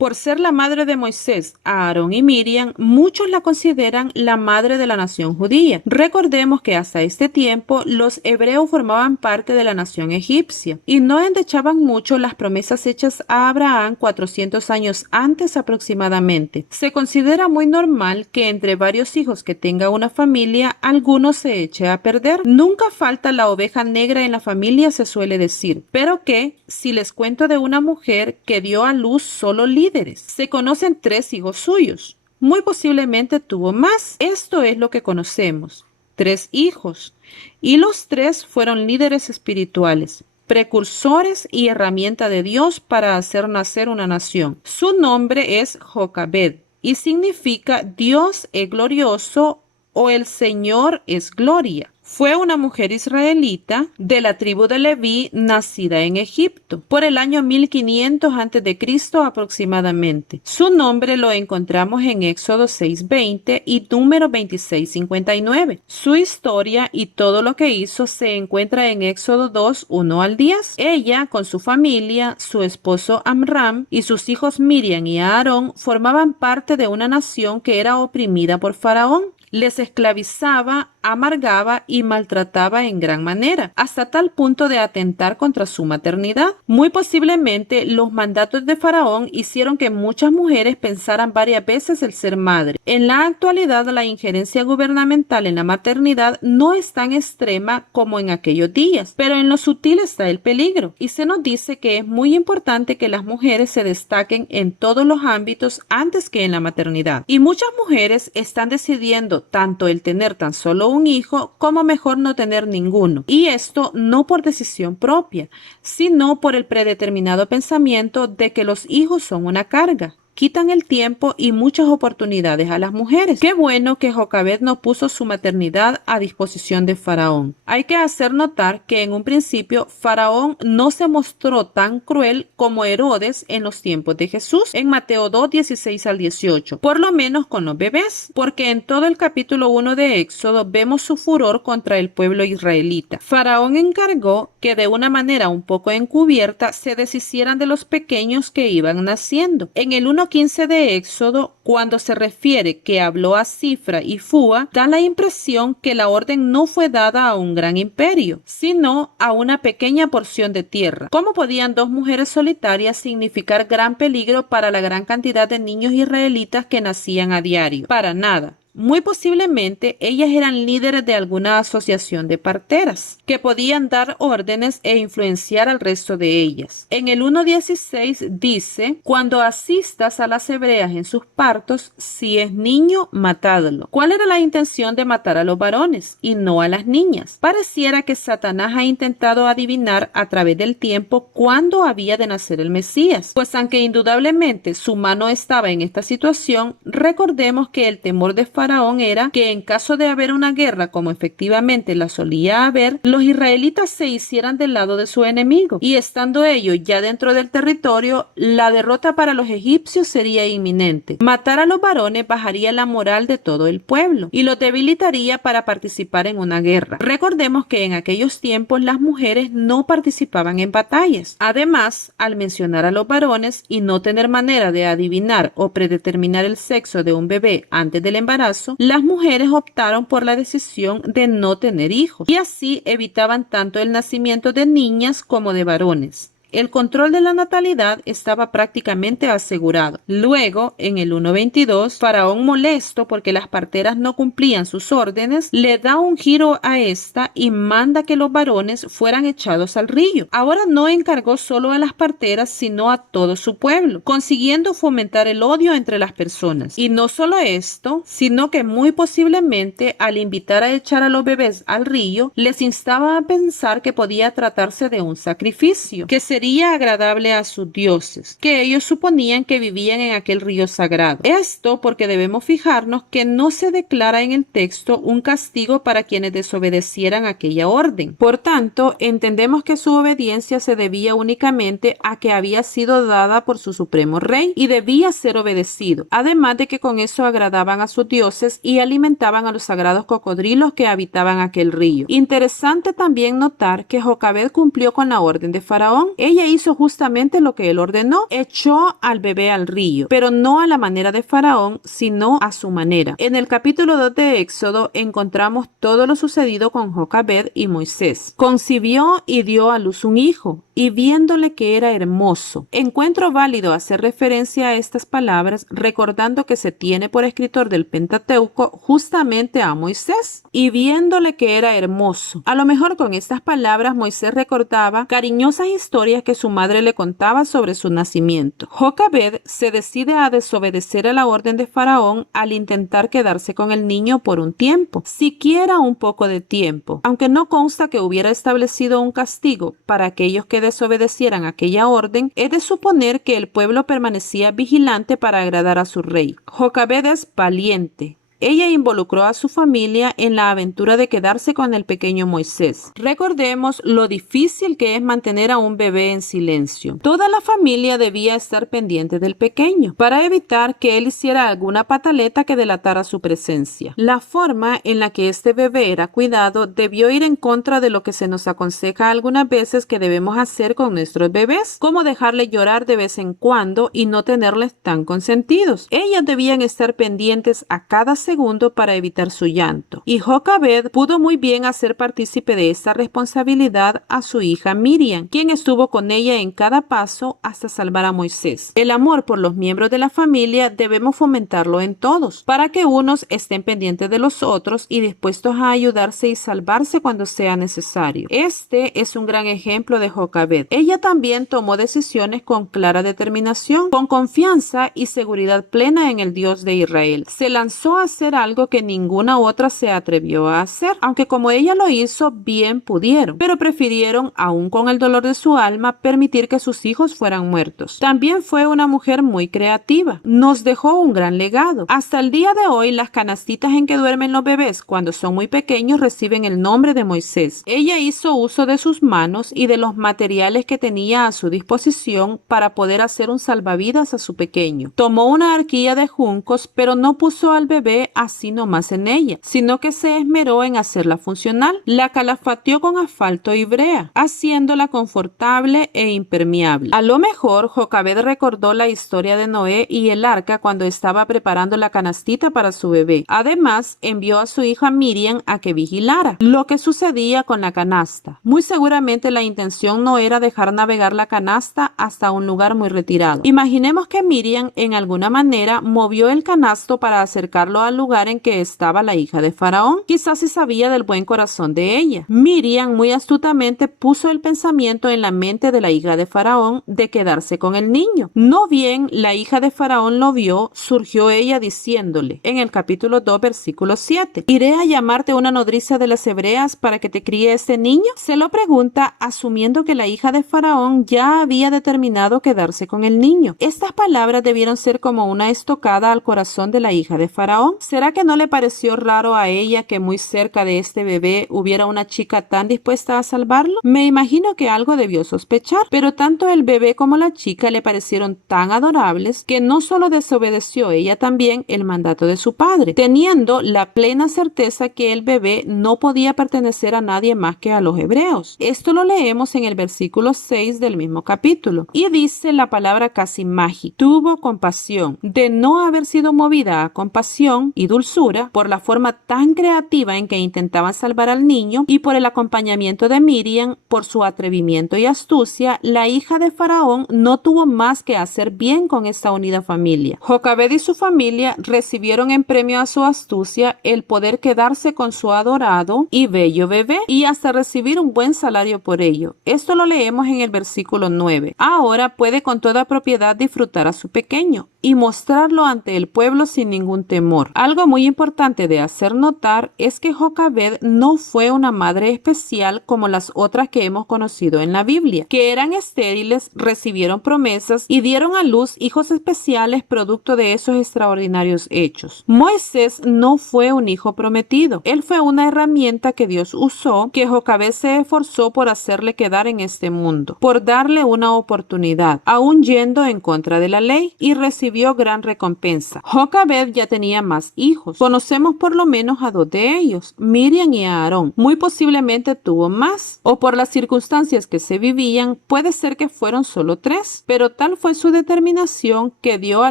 Por ser la madre de Moisés, Aarón y Miriam, muchos la consideran la madre de la nación judía. Recordemos que hasta este tiempo los hebreos formaban parte de la nación egipcia y no endechaban mucho las promesas hechas a Abraham 400 años antes aproximadamente. Se considera muy normal que entre varios hijos que tenga una familia, alguno se eche a perder. Nunca falta la oveja negra en la familia, se suele decir, pero que si les cuento de una mujer que dio a luz solo líderes. Se conocen 3 hijos suyos. Muy posiblemente tuvo más. Esto es lo que conocemos. 3 hijos. Y los 3 fueron líderes espirituales, precursores y herramienta de Dios para hacer nacer una nación. Su nombre es Jocabed y significa Dios es glorioso o el Señor es gloria. Fue una mujer israelita de la tribu de Leví, nacida en Egipto, por el año 1500 a.C. aproximadamente. Su nombre lo encontramos en Éxodo 6:20 y número 26:59. Su historia y todo lo que hizo se encuentra en Éxodo 2:1 al 10. Ella, con su familia, su esposo Amram y sus hijos Miriam y Aarón, formaban parte de una nación que era oprimida por Faraón. Les esclavizaba, amargaba y maltrataba en gran manera, hasta tal punto de atentar contra su maternidad. Muy posiblemente los mandatos de Faraón hicieron que muchas mujeres pensaran varias veces el ser madre. En la actualidad, la injerencia gubernamental en la maternidad no es tan extrema como en aquellos días, pero en lo sutil está el peligro, y se nos dice que es muy importante que las mujeres se destaquen en todos los ámbitos antes que en la maternidad. Y muchas mujeres están decidiendo tanto el tener tan solo un hijo como mejor no tener ninguno. Y esto no por decisión propia, sino por el predeterminado pensamiento de que los hijos son una carga. Quitan el tiempo y muchas oportunidades a las mujeres. Qué bueno que Jocabed no puso su maternidad a disposición de Faraón. Hay que hacer notar que en un principio Faraón no se mostró tan cruel como Herodes en los tiempos de Jesús, en Mateo 2:16 al 18, por lo menos con los bebés, porque en todo el capítulo 1 de Éxodo vemos su furor contra el pueblo israelita. Faraón encargó que de una manera un poco encubierta se deshicieran de los pequeños que iban naciendo. En el 1:15 de Éxodo, cuando se refiere que habló a Cifra y Fúa, da la impresión que la orden no fue dada a un gran imperio, sino a una pequeña porción de tierra. ¿Cómo podían 2 mujeres solitarias significar gran peligro para la gran cantidad de niños israelitas que nacían a diario? Para nada. Muy posiblemente ellas eran líderes de alguna asociación de parteras que podían dar órdenes e influenciar al resto de ellas. En el 1:16 dice: cuando asistas a las hebreas en sus partos, si es niño, matadlo. ¿Cuál era la intención de matar a los varones y no a las niñas? Pareciera que Satanás ha intentado adivinar a través del tiempo cuándo había de nacer el Mesías, pues aunque indudablemente su mano estaba en esta situación, recordemos que el temor de Faraón era que en caso de haber una guerra, como efectivamente la solía haber, los israelitas se hicieran del lado de su enemigo, y estando ellos ya dentro del territorio, la derrota para los egipcios sería inminente. Matar a los varones bajaría la moral de todo el pueblo y los debilitaría para participar en una guerra. Recordemos que en aquellos tiempos las mujeres no participaban en batallas. Además, al mencionar a los varones y no tener manera de adivinar o predeterminar el sexo de un bebé antes del embarazo, las mujeres optaron por la decisión de no tener hijos y así evitaban tanto el nacimiento de niñas como de varones. El control de la natalidad estaba prácticamente asegurado. Luego, en el 1:22, Faraón, molesto porque las parteras no cumplían sus órdenes, le da un giro a esta y manda que los varones fueran echados al río. Ahora no encargó solo a las parteras, sino a todo su pueblo, consiguiendo fomentar el odio entre las personas. Y no solo esto, sino que muy posiblemente al invitar a echar a los bebés al río, les instaba a pensar que podía tratarse de un sacrificio, que sería agradable a sus dioses, que ellos suponían que vivían en aquel río sagrado. Esto porque debemos fijarnos que no se declara en el texto un castigo para quienes desobedecieran aquella orden. Por tanto, entendemos que su obediencia se debía únicamente a que había sido dada por su supremo rey y debía ser obedecido, además de que con eso agradaban a sus dioses y alimentaban a los sagrados cocodrilos que habitaban aquel río. Interesante también notar que Jocabed cumplió con la orden de Faraón. Ella hizo justamente lo que él ordenó, echó al bebé al río, pero no a la manera de Faraón, sino a su manera. En el capítulo 2 de Éxodo encontramos todo lo sucedido con Jocabed y Moisés. Concibió y dio a luz un hijo, y viéndole que era hermoso. Encuentro válido hacer referencia a estas palabras, recordando que se tiene por escritor del Pentateuco justamente a Moisés, y viéndole que era hermoso. A lo mejor con estas palabras Moisés recordaba cariñosas historias que su madre le contaba sobre su nacimiento. Jocabed se decide a desobedecer a la orden de Faraón al intentar quedarse con el niño por un tiempo, siquiera un poco de tiempo, aunque no consta que hubiera establecido un castigo para aquellos que desobedecieran aquella orden. Es de suponer que el pueblo permanecía vigilante para agradar a su rey. Jocabed es valiente. Ella involucró a su familia en la aventura de quedarse con el pequeño Moisés. Recordemos lo difícil que es mantener a un bebé en silencio. Toda la familia debía estar pendiente del pequeño para evitar que él hiciera alguna pataleta que delatara su presencia. La forma en la que este bebé era cuidado debió ir en contra de lo que se nos aconseja algunas veces que debemos hacer con nuestros bebés, como dejarle llorar de vez en cuando y no tenerles tan consentidos. Ellos debían estar pendientes a cada segundo para evitar su llanto. Y Jocabed pudo muy bien hacer partícipe de esta responsabilidad a su hija Miriam, quien estuvo con ella en cada paso hasta salvar a Moisés. El amor por los miembros de la familia debemos fomentarlo en todos, para que unos estén pendientes de los otros y dispuestos a ayudarse y salvarse cuando sea necesario. Este es un gran ejemplo de Jocabed. Ella también tomó decisiones con clara determinación, con confianza y seguridad plena en el Dios de Israel. Se lanzó a hacer algo que ninguna otra se atrevió a hacer, aunque como ella lo hizo, bien pudieron, pero prefirieron, aún con el dolor de su alma, permitir que sus hijos fueran muertos. También fue una mujer muy creativa. Nos dejó un gran legado. Hasta el día de hoy, las canastitas en que duermen los bebés cuando son muy pequeños reciben el nombre de Moisés. Ella hizo uso de sus manos y de los materiales que tenía a su disposición para poder hacer un salvavidas a su pequeño. Tomó una arquilla de juncos, pero no puso al bebé así nomás en ella, sino que se esmeró en hacerla funcional. La calafateó con asfalto y brea, haciéndola confortable e impermeable. A lo mejor Jocabed recordó la historia de Noé y el arca cuando estaba preparando la canastita para su bebé. Además, envió a su hija Miriam a que vigilara lo que sucedía con la canasta. Muy seguramente la intención no era dejar navegar la canasta hasta un lugar muy retirado. Imaginemos que Miriam en alguna manera movió el canasto para acercarlo al lugar en que estaba la hija de Faraón. Quizás se sabía del buen corazón de ella. Miriam muy astutamente puso el pensamiento en la mente de la hija de Faraón de quedarse con el niño. No bien la hija de Faraón lo vio, surgió ella diciéndole en el capítulo 2 versículo 7: ¿iré a llamarte una nodriza de las hebreas para que te críe este niño? Se lo pregunta asumiendo que la hija de Faraón ya había determinado quedarse con el niño. Estas palabras debieron ser como una estocada al corazón de la hija de Faraón. ¿Será que no le pareció raro a ella que muy cerca de este bebé hubiera una chica tan dispuesta a salvarlo? Me imagino que algo debió sospechar, pero tanto el bebé como la chica le parecieron tan adorables que no solo desobedeció ella también el mandato de su padre, teniendo la plena certeza que el bebé no podía pertenecer a nadie más que a los hebreos. Esto lo leemos en el versículo 6 del mismo capítulo, y dice la palabra casi mágica: tuvo compasión. De no haber sido movida a compasión y dulzura por la forma tan creativa en que intentaban salvar al niño y por el acompañamiento de Miriam, por su atrevimiento y astucia, la hija de Faraón no tuvo más que hacer bien con esta unida familia. Jocabed y su familia recibieron en premio a su astucia el poder quedarse con su adorado y bello bebé y hasta recibir un buen salario por ello. Esto lo leemos en el versículo 9. Ahora puede con toda propiedad disfrutar a su pequeño y mostrarlo ante el pueblo sin ningún temor. Algo muy importante de hacer notar es que Jocabed no fue una madre especial como las otras que hemos conocido en la Biblia, que eran estériles, recibieron promesas y dieron a luz hijos especiales producto de esos extraordinarios hechos. Moisés no fue un hijo prometido. Él fue una herramienta que Dios usó, que Jocabed se esforzó por hacerle quedar en este mundo, por darle una oportunidad, aún yendo en contra de la ley, y recibió gran recompensa. Jocabed ya tenía más más hijos. Conocemos por lo menos a 2 de ellos, Miriam y Aarón. Muy posiblemente tuvo más, o por las circunstancias que se vivían, puede ser que fueron solo 3, pero tal fue su determinación que dio a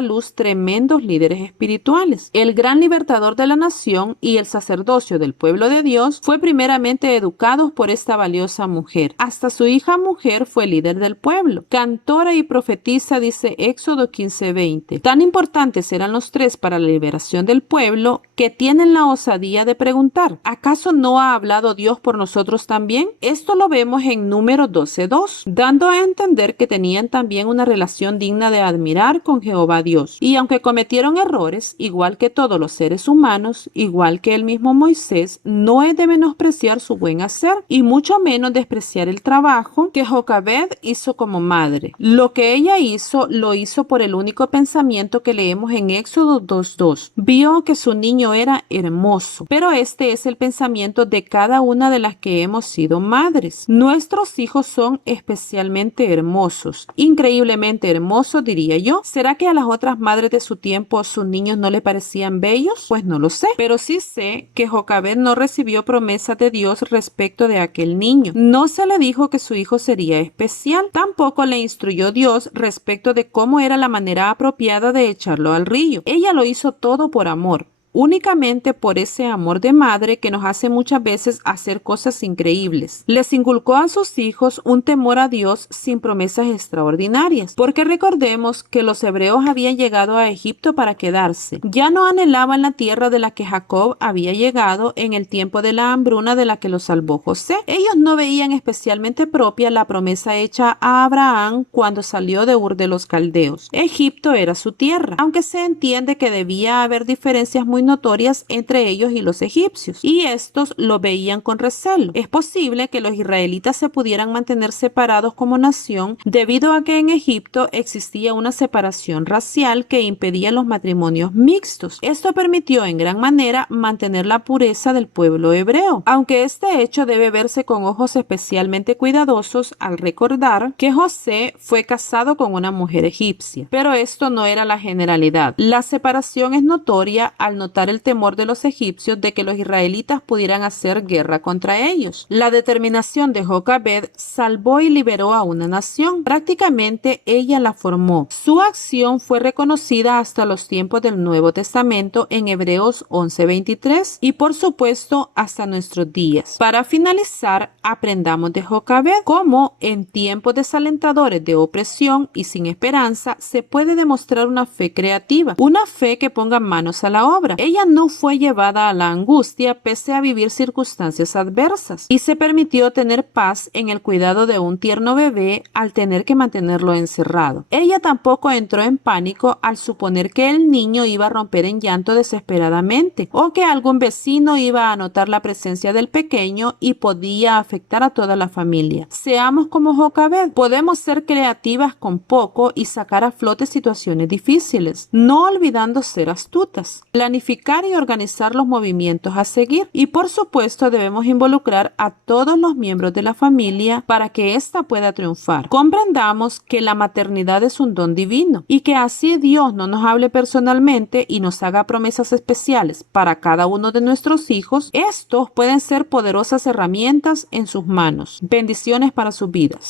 luz tremendos líderes espirituales. El gran libertador de la nación y el sacerdocio del pueblo de Dios fue primeramente educado por esta valiosa mujer. Hasta su hija mujer fue líder del pueblo. Cantora y profetisa, dice Éxodo 15:20. Tan importantes eran los 3 para la liberación del pueblo que tienen la osadía de preguntar: ¿acaso no ha hablado Dios por nosotros también? Esto lo vemos en Números 12:2, dando a entender que tenían también una relación digna de admirar con Jehová Dios. Y aunque cometieron errores, igual que todos los seres humanos, igual que el mismo Moisés, no es de menospreciar su buen hacer y mucho menos despreciar el trabajo que Jocabed hizo como madre. Lo que ella hizo, lo hizo por el único pensamiento que leemos en Éxodo 2:2. Vio que su niño era hermoso, pero este es el pensamiento de cada una de las que hemos sido madres. Nuestros hijos son especialmente hermosos, increíblemente hermosos, diría yo. ¿Será que a las otras madres de su tiempo sus niños no le parecían bellos? Pues no lo sé, pero sí sé que Jocabed no recibió promesas de Dios respecto de aquel niño. No se le dijo que su hijo sería especial, tampoco le instruyó Dios respecto de cómo era la manera apropiada de echarlo al río. Ella lo hizo todo por amor. Únicamente por ese amor de madre que nos hace muchas veces hacer cosas increíbles. Les inculcó a sus hijos un temor a Dios sin promesas extraordinarias, porque recordemos que los hebreos habían llegado a Egipto para quedarse. Ya no anhelaban la tierra de la que Jacob había llegado en el tiempo de la hambruna de la que los salvó José. Ellos no veían especialmente propia la promesa hecha a Abraham cuando salió de Ur de los Caldeos. Egipto era su tierra, aunque se entiende que debía haber diferencias muy notorias entre ellos y los egipcios, y estos lo veían con recelo. Es posible que los israelitas se pudieran mantener separados como nación debido a que en Egipto existía una separación racial que impedía los matrimonios mixtos. Esto permitió en gran manera mantener la pureza del pueblo hebreo, aunque este hecho debe verse con ojos especialmente cuidadosos al recordar que José fue casado con una mujer egipcia. Pero esto no era la generalidad. La separación es notoria al notar el temor de los egipcios de que los israelitas pudieran hacer guerra contra ellos. La determinación de Jocabed salvó y liberó a una nación. Prácticamente ella la formó. Su acción fue reconocida hasta los tiempos del Nuevo Testamento en Hebreos 11:23 y por supuesto hasta nuestros días. Para finalizar, aprendamos de Jocabed cómo en tiempos desalentadores de opresión y sin esperanza se puede demostrar una fe creativa, una fe que ponga manos a la obra. Ella no fue llevada a la angustia pese a vivir circunstancias adversas y se permitió tener paz en el cuidado de un tierno bebé al tener que mantenerlo encerrado. Ella tampoco entró en pánico al suponer que el niño iba a romper en llanto desesperadamente o que algún vecino iba a notar la presencia del pequeño y podía afectar a toda la familia. Seamos como Jocabed, podemos ser creativas con poco y sacar a flote situaciones difíciles, no olvidando ser astutas. Planificar y organizar los movimientos a seguir y por supuesto debemos involucrar a todos los miembros de la familia para que ésta pueda triunfar. Comprendamos que la maternidad es un don divino y que así Dios no nos hable personalmente y nos haga promesas especiales para cada uno de nuestros hijos, estos pueden ser poderosas herramientas en sus manos. Bendiciones para sus vidas.